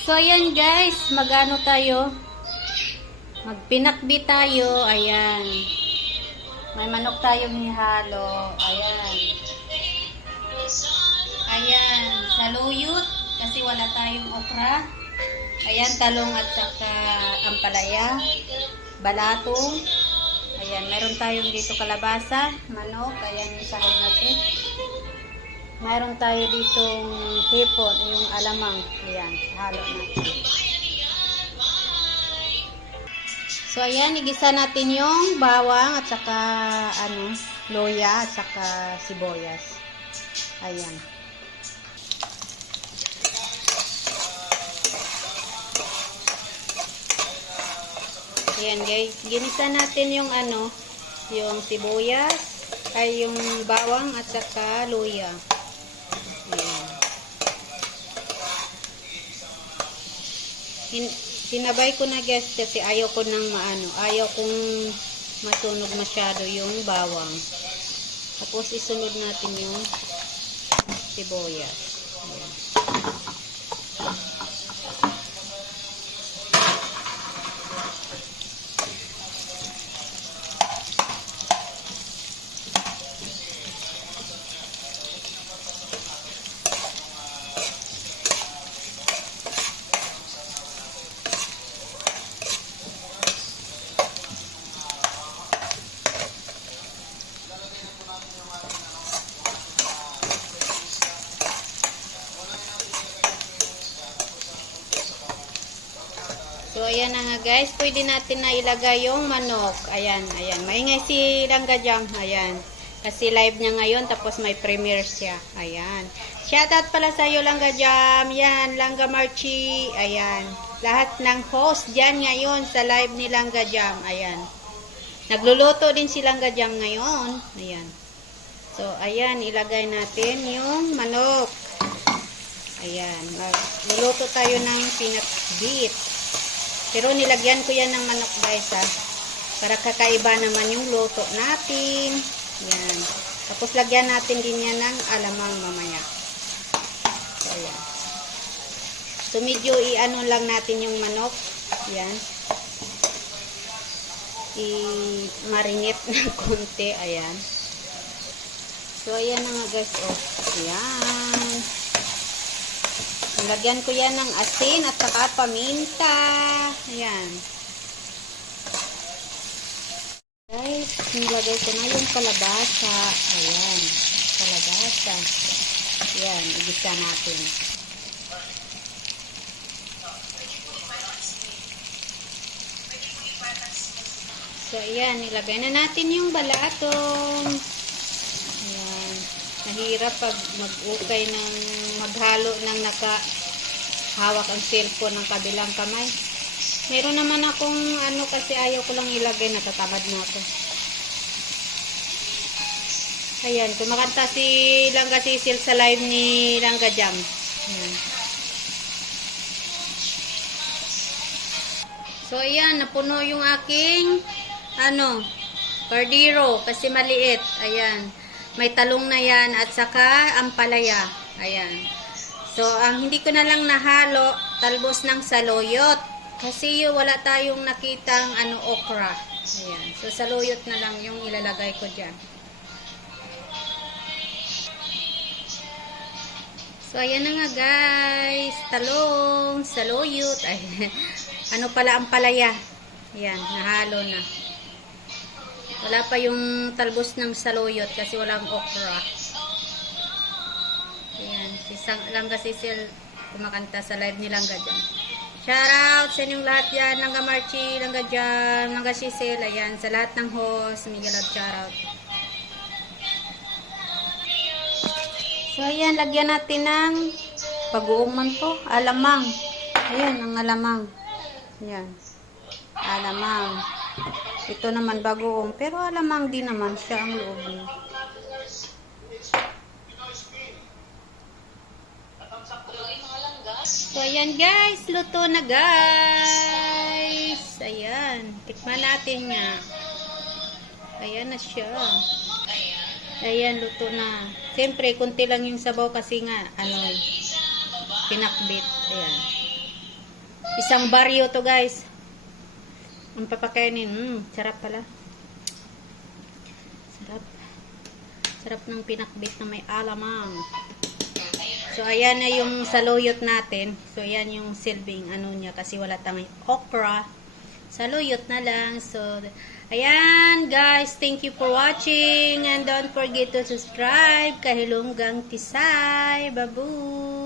So, ayan guys, magano tayo? Magpinakbi tayo. Ayan. May manok tayong hihalo. Ayan. Ayan. Saluyot. Kasi wala tayong okra. Ayan, talong at saka ampalaya. Balatong. Ayan, meron tayong dito kalabasa, manok. Ayan yung sahog natin. Meron tayo ditong hipon, yung alamang. Ayan, halo natin. So, ayan, igisa natin yung bawang at saka, ano, loya at saka sibuyas. Ayan. Ayan, guys. Ginisa natin yung, ano, yung sibuyas, ay yung bawang at saka loya. Hin- sinabay ko na guys kasi ayaw ko nang maano, ayaw kong masunog masyado yung bawang. Tapos isunod natin yung sibuyas. Ayan. So, ayan na nga guys. Pwede natin na ilagay yung manok. Ayan, ayan. Maingay si Langga Jam. Ayan. Kasi live niya ngayon, tapos may premiere siya. Ayan. Shoutout pala sa iyo, Langga Jam. Yan, Langga Marchi. Ayan. Lahat ng host dyan ngayon sa live ni Langga Jam. Ayan. Nagluluto din si Langga Jam ngayon. Ayan. So, ayan. Ilagay natin yung manok. Ayan. Magluluto tayo ng peanut beef. Pero nilagyan ko yan ng manok guys ha. Para kakaiba naman yung luto natin. Yan. Tapos lagyan natin din yan ng alamang mamaya. So, ayan. So, medyo i-ano lang natin yung manok. Yan. I-marinate ng konti. Ayan. So, ayan na nga guys. Oh. Ayan. Lagyan ko yan ng asin at saka paminta. Ayan. Guys, nilagay ko na yung kalabasa. Ayan. Kalabasa. Ayan, igisa natin. So, ayan, nilagay na natin yung balatong. Ayan. Mahirap pag mag-ukay ng maghalo ng naka hawak ang cellphone ng kabilang kamay. Meron naman akong ano kasi ayaw ko lang ilagay, natatamad na ako. Ayan, kumakanta si Langga Sisil sa live ni Langga Jam. Ayan. So, ayan, napuno yung aking ano, cardero kasi maliit. Ayan. May talong na yan at saka ampalaya. Ayan. So, ang hindi ko na lang nahalo, talbos ng saloyot. Kasi wala tayong nakitang ano, okra. Ayan. So, saloyot na lang yung ilalagay ko dyan. So, ayan na nga guys. Talong, saloyot. Ay, ano pala ang palaya. Ayan, nahalo na. Wala pa yung talbos ng saloyot kasi walang okra. Ayan, si Sang Langga Cecil kumakanta sa live ni Langga dyan. Shoutout sa inyong lahat yan. Langga Marchi, Langga Jam, Langga Cecil. Ayan, sa lahat ng host. Miguel Love shoutout. So, ayan, lagyan natin ng pag-uong man to. Alamang. Ayan, ang alamang. Ayan. Alamang. Ito naman bagoong, pero alamang din naman siya ang loob niya. So, ayan guys. Luto na guys. Ayan. Tikman natin nga. Ayan na siya. Ayan, luto na. Siyempre, kunti lang yung sabaw kasi nga, ano, pinakbit. Ayan. Isang baryo to guys. Ang papakainin. Mm, sarap pala. Sarap. Sarap ng pinakbit na may alamang. So, ayan na yung saluyot natin. So, ayan yung silbing ano niya kasi wala tayong okra. Saluyot na lang. So, ayan guys. Thank you for watching. And don't forget to subscribe. Kahilunggang Tisay. Babu!